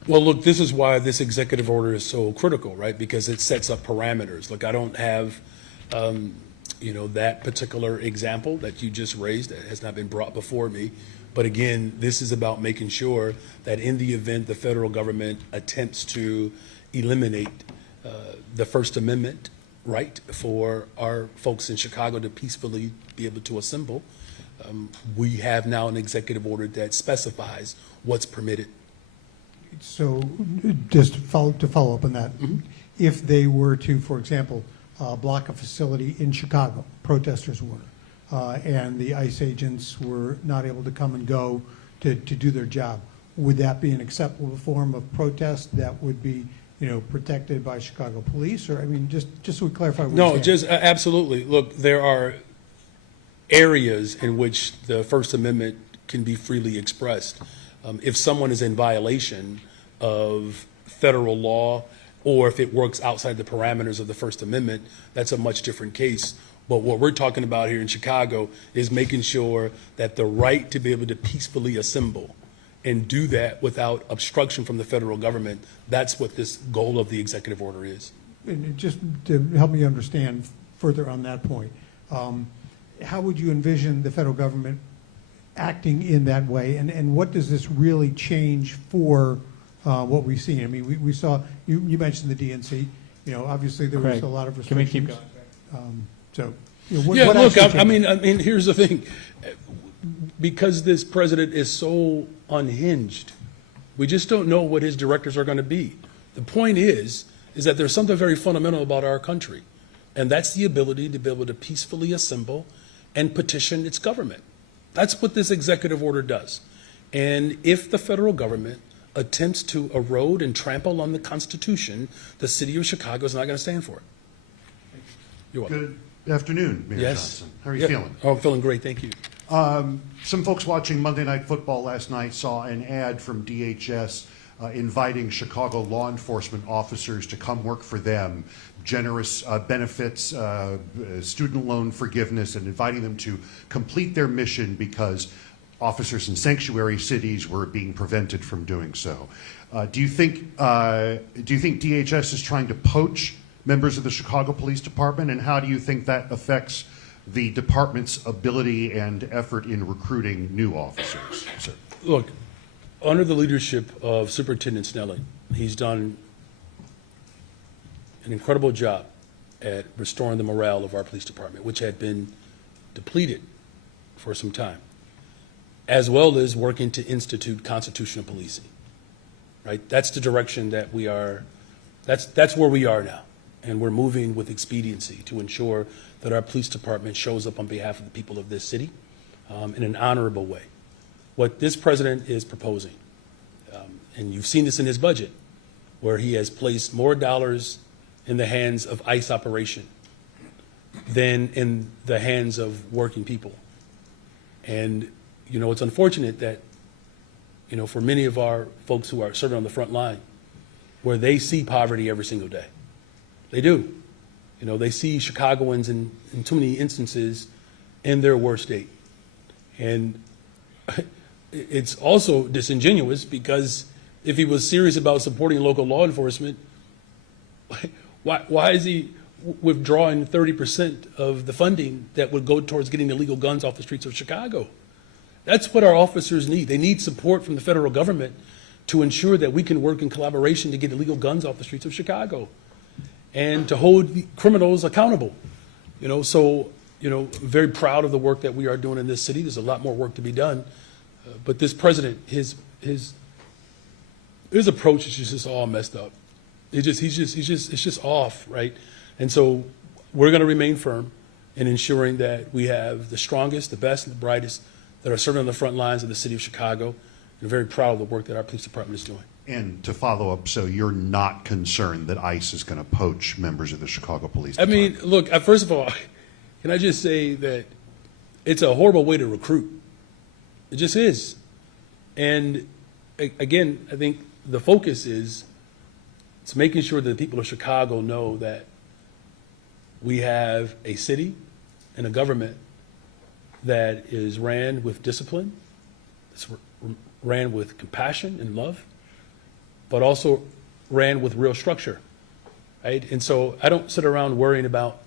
Well, look, this is why this executive order is so critical, right? Because it sets up parameters. Look, I don't have, that particular example that you just raised that has not been brought before me. But again, this is about making sure that in the event the federal government attempts to eliminate the First Amendment right for our folks in Chicago to peacefully be able to assemble, we have now an executive order that specifies what's permitted. So just to follow up on that, if they were to, for example, block a facility in Chicago, protesters were, and the ICE agents were not able to come and go to do their job, would that be an acceptable form of protest that would be, protected by Chicago police? Or, I mean, just so we clarify. No, just absolutely. Look, there are areas in which the First Amendment can be freely expressed. If someone is in violation of federal law, or if it works outside the parameters of the First Amendment, that's a much different case. But what we're talking about here in Chicago is making sure that the right to be able to peacefully assemble and do that without obstruction from the federal government, that's what this goal of the executive order is. And just to help me understand further on that point, how would you envision the federal government acting in that way, and what does this really change for what we've seen? I mean, we saw, you mentioned the DNC, obviously there was a lot of restrictions. Can we keep going? What look, I mean, here's the thing. Because this president is so unhinged, we just don't know what his directives are going to be. The point is that there's something very fundamental about our country, and that's the ability to be able to peacefully assemble and petition its government. That's what this executive order does. And if the federal government attempts to erode and trample on the Constitution, the city of Chicago is not going to stand for it. You're welcome. Good afternoon, Mayor Yes. Johnson. How are you feeling? Oh, I'm feeling great, thank you. Some folks watching Monday Night Football last night saw an ad from DHS inviting Chicago law enforcement officers to come work for them, generous benefits, student loan forgiveness, and inviting them to complete their mission because officers in sanctuary cities were being prevented from doing so. Do you think DHS is trying to poach members of the Chicago Police Department, and how do you think that affects the department's ability and effort in recruiting new officers, sir? Look, under the leadership of Superintendent Snelling, he's done an incredible job at restoring the morale of our police department, which had been depleted for some time, as well as working to institute constitutional policing, right? That's the direction that we are, that's where we are now. And we're moving with expediency to ensure that our police department shows up on behalf of the people of this city in an honorable way. What this president is proposing, and you've seen this in his budget, where he has placed more dollars in the hands of ICE operation than in the hands of working people. And you know, it's unfortunate that, you know, for many of our folks who are serving on the front line, where they see poverty every single day. They do. You know, they see Chicagoans in too many instances in their worst state. And it's also disingenuous because if he was serious about supporting local law enforcement, why is he withdrawing 30% of the funding that would go towards getting illegal guns off the streets of Chicago? That's what our officers need. They need support from the federal government to ensure that we can work in collaboration to get illegal guns off the streets of Chicago and to hold the criminals accountable. You know, so, you know, very proud of the work that we are doing in this city. There's a lot more work to be done. But this president, his approach is just all messed up. It's just off, right? And so we're going to remain firm in ensuring that we have the strongest, the best, and the brightest that are serving on the front lines of the city of Chicago. And very proud of the work that our police department is doing. And to follow up, so you're not concerned that ICE is going to poach members of the Chicago Police I Department? mean, look, first of all, can I just say that it's a horrible way to recruit. It just is. And again, I think the focus is it's making sure that the people of Chicago know that we have a city and a government that is ran with discipline, it's ran with compassion and love, but also ran with real structure, right? And so I don't sit around worrying about,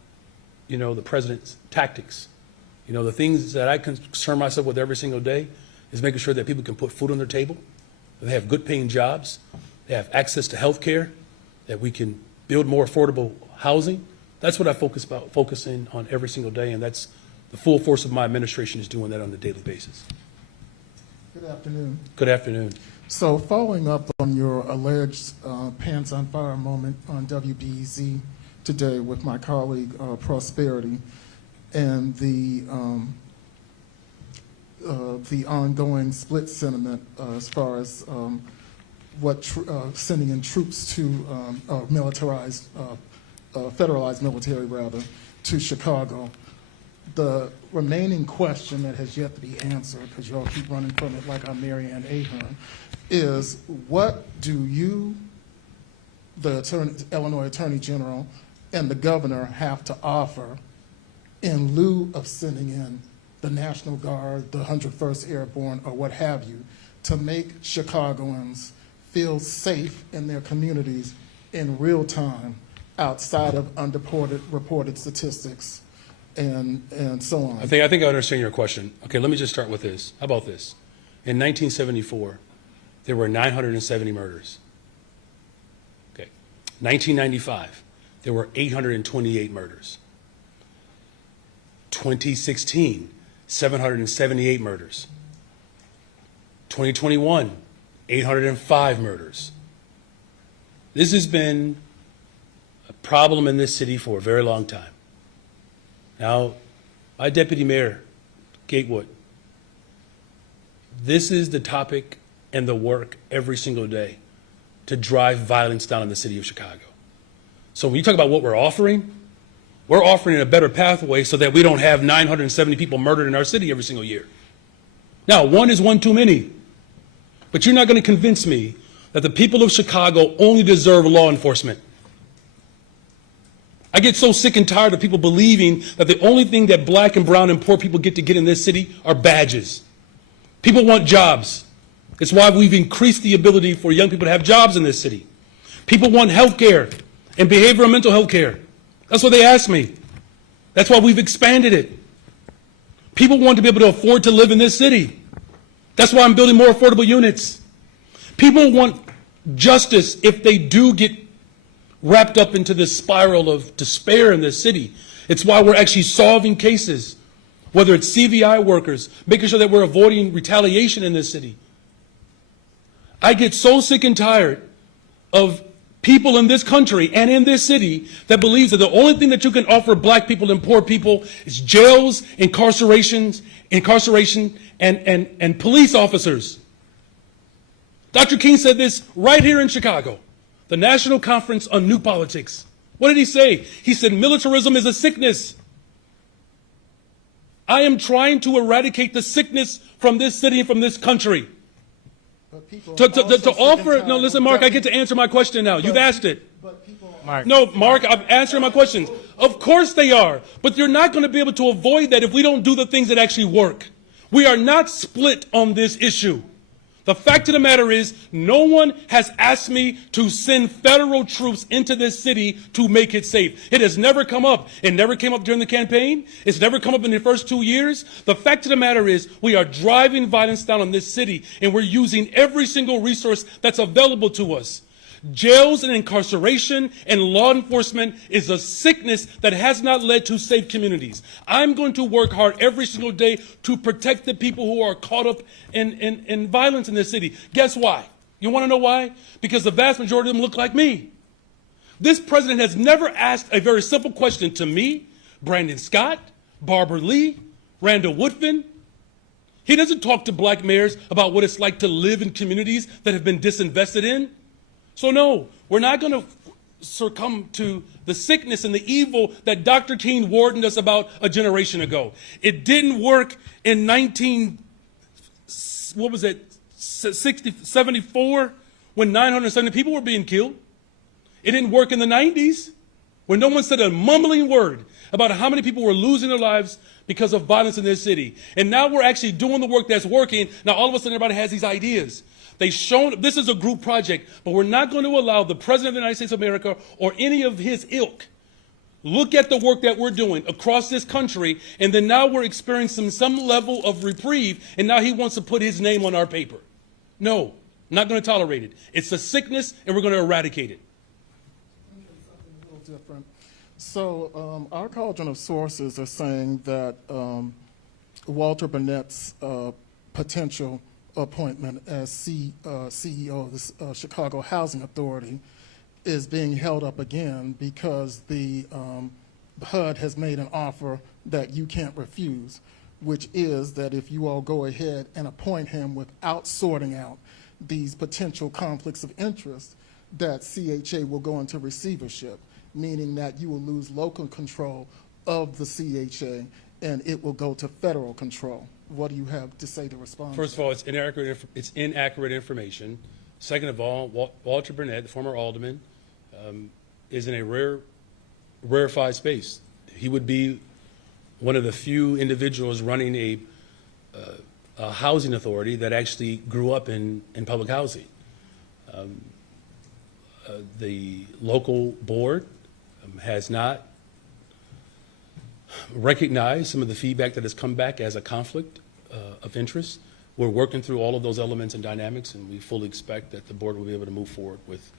you know, the president's tactics. You know, the things that I concern myself with every single day is making sure that people can put food on their table, that they have good paying jobs, they have access to health care, that we can build more affordable housing. That's what I focusing on every single day, and that's the full force of my administration is doing that on a daily basis. Good afternoon. Good afternoon. So following up on your alleged pants on fire moment on WBEZ today with my colleague Prosperity and the ongoing split sentiment as far as sending in troops to militarized, federalized military rather, to Chicago. The remaining question that has yet to be answered, because y'all keep running from it like I'm Marianne Ahern, is what do you, the Illinois Attorney General, and the governor have to offer in lieu of sending in the National Guard, the 101st Airborne, or what have you, to make Chicagoans feel safe in their communities in real time outside of reported statistics and so on? I think I understand your question. Okay, let me just start with this. How about this? In 1974, there were 970 murders. Okay. 1995, there were 828 murders. 2016, 778 murders. 2021, 805 murders. This has been a problem in this city for a very long time. Now, my deputy mayor, Gatewood, this is the topic and the work every single day to drive violence down in the city of Chicago. So when you talk about what we're offering a better pathway so that we don't have 970 people murdered in our city every single year. Now, one is one too many, but you're not going to convince me that the people of Chicago only deserve law enforcement. I get so sick and tired of people believing that the only thing that black and brown and poor people get to get in this city are badges. People want jobs. It's why we've increased the ability for young people to have jobs in this city. People want health care and behavioral mental health care. That's what they ask me. That's why we've expanded it. People want to be able to afford to live in this city. That's why I'm building more affordable units. People want justice if they do get wrapped up into this spiral of despair in this city. It's why we're actually solving cases, whether it's CVI workers, making sure that we're avoiding retaliation in this city. I get so sick and tired of people in this country and in this city that believes that the only thing that you can offer black people and poor people is jails, incarceration, and police officers. Dr. King said this right here in Chicago, the National Conference on New Politics. What did he say? He said militarism is a sickness. I am trying to eradicate the sickness from this city and from this country. To offer, no, listen, Mark, I get to answer my question now. You've asked it. No, Mark, I'm answering my questions. Of course they are, but you're not going to be able to avoid that if we don't do the things that actually work. We are not split on this issue. The fact of the matter is, no one has asked me to send federal troops into this city to make it safe. It has never come up. It never came up during the campaign. It's never come up in the first 2 years. The fact of the matter is, we are driving violence down on this city, and we're using every single resource that's available to us. Jails and incarceration and law enforcement is a sickness that has not led to safe communities. I'm going to work hard every single day to protect the people who are caught up in violence in this city. Guess why? You want to know why? Because the vast majority of them look like me. This president has never asked a very simple question to me, Brandon Scott, Barbara Lee, Randall Woodfin. He doesn't talk to black mayors about what it's like to live in communities that have been disinvested in. So no, we're not going to succumb to the sickness and the evil that Dr. King warned us about a generation ago. It didn't work in 74 when 970 people were being killed. It didn't work in the 90s when no one said a mumbling word about how many people were losing their lives because of violence in this city. And now we're actually doing the work that's working. Now all of a sudden everybody has these ideas. They've shown this is a group project, but we're not going to allow the President of the United States of America or any of his ilk look at the work that we're doing across this country, and then now we're experiencing some level of reprieve, and now he wants to put his name on our paper. No, not going to tolerate it. It's a sickness, and we're going to eradicate it. Something a little different. So our cauldron of sources are saying that Walter Burnett's potential appointment as CEO of the Chicago Housing Authority is being held up again because the HUD has made an offer that you can't refuse, which is that if you all go ahead and appoint him without sorting out these potential conflicts of interest, that CHA will go into receivership, meaning that you will lose local control of the CHA and it will go to federal control. What do you have to say to respond? First of all, it's inaccurate information. Second of all, Walter Burnett, the former alderman, is in a rarefied space. He would be one of the few individuals running a housing authority that actually grew up in public housing. The local board has not recognized some of the feedback that has come back as a conflict of interest. We're working through all of those elements and dynamics, and we fully expect that the board will be able to move forward with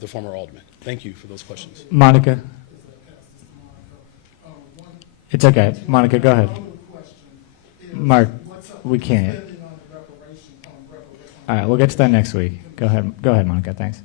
the former alderman. Thank you for those questions. Monica. It's okay. Monica, go ahead. Mark, we can't. All right, we'll get to that next week. Go ahead, Monica. Thanks.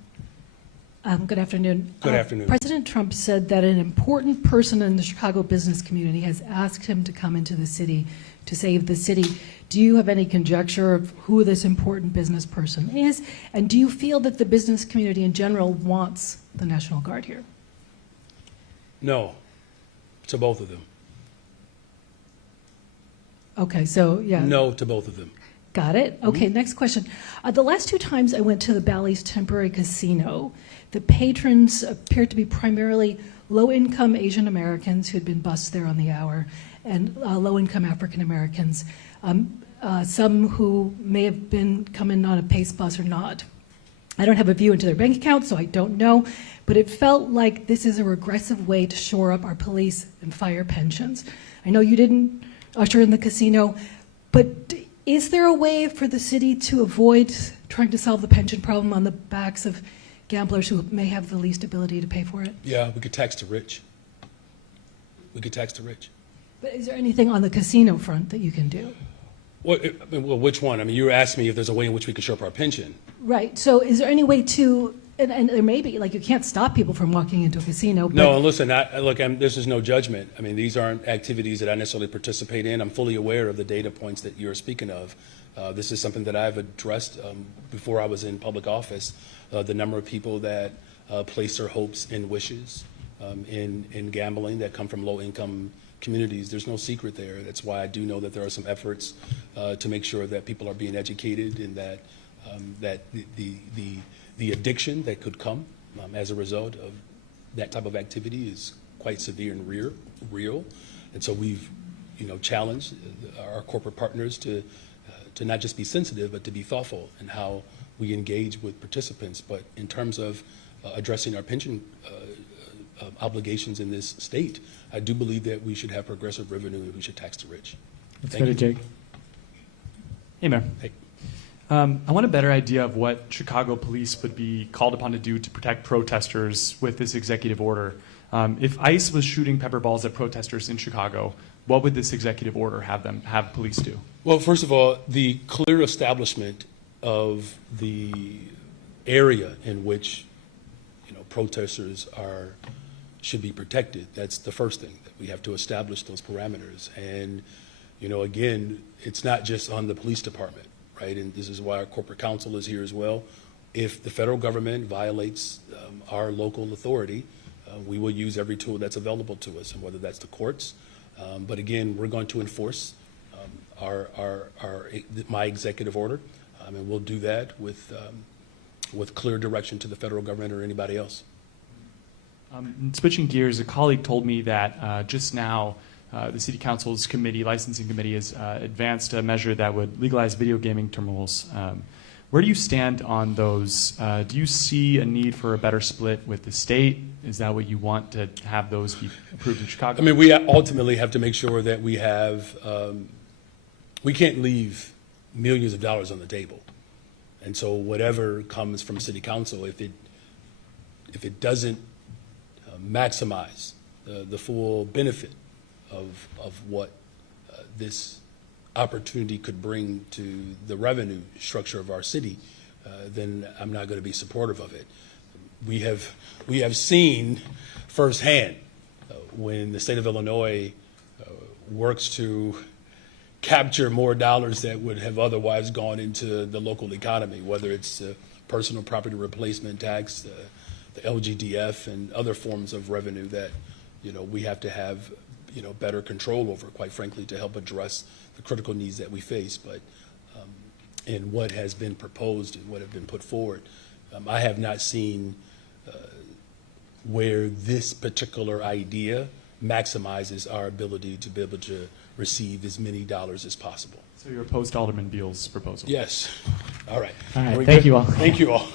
Good afternoon. Good afternoon. President Trump said that an important person in the Chicago business community has asked him to come into the city to save the city. Do you have any conjecture of who this important business person is? And do you feel that the business community in general wants the National Guard here? No, to both of them. Okay, so yeah. No to both of them. Got it. Okay, next question. The last two times I went to the Bally's Temporary Casino, the patrons appeared to be primarily low-income Asian Americans who had been bussed there on the hour, and low-income African Americans, some who may have been coming on a PACE bus or not. I don't have a view into their bank account, so I don't know, but it felt like this is a regressive way to shore up our police and fire pensions. I know you didn't usher in the casino, but is there a way for the city to avoid trying to solve the pension problem on the backs of gamblers who may have the least ability to pay for it? Yeah, we could tax the rich. We could tax the rich. But is there anything on the casino front that you can do? Well, which one? I mean, you were asking me if there's a way in which we could shore up our pension. Right. So is there any way to, and there may be, like you can't stop people from walking into a casino. But No, listen, this is no judgment. I mean, these aren't activities that I necessarily participate in. I'm fully aware of the data points that you're speaking of. This is something that I've addressed before I was in public office, the number of people that place their hopes and wishes in gambling that come from low-income communities. There's no secret there. That's why I do know that there are some efforts to make sure that people are being educated and that that the addiction that could come as a result of that type of activity is quite severe and real. And so we've, challenged our corporate partners to not just be sensitive, but to be thoughtful in how we engage with participants. But in terms of addressing our pension obligations in this state, I do believe that we should have progressive revenue and we should tax the rich. Let's Thank go to you. Jake. Hey, Mayor. Hey. I want a better idea of what Chicago police would be called upon to do to protect protesters with this executive order. If ICE was shooting pepper balls at protesters in Chicago, what would this executive order have police do? Well, first of all, the clear establishment of the area in which protesters should be protected. That's the first thing, that we have to establish those parameters. And again, it's not just on the police department, right? And this is why our corporate counsel is here as well. If the federal government violates our local authority, we will use every tool that's available to us, and whether that's the courts. But again, we're going to enforce my executive order, and we'll do that with clear direction to the federal government or anybody else. Switching gears, a colleague told me that just now the City Council's licensing committee has advanced a measure that would legalize video gaming terminals. Where do you stand on those? Do you see a need for a better split with the state? Is that what you want, to have those be approved in Chicago? I mean, we ultimately have to make sure that we have, we can't leave millions of dollars on the table. And so whatever comes from City Council, if it doesn't maximize the full benefit of what this opportunity could bring to the revenue structure of our city, then I'm not going to be supportive of it. We have seen firsthand when the state of Illinois works to capture more dollars that would have otherwise gone into the local economy, whether it's personal property replacement tax, the LGDF, and other forms of revenue that we have to have better control over, quite frankly, to help address the critical needs that we face. But in what has been proposed and what have been put forward, I have not seen where this particular idea maximizes our ability to be able to receive as many dollars as possible. So you're opposed to Alderman Beal's proposal? Yes. All right. All right. Are we Thank good? you all. Thank you all.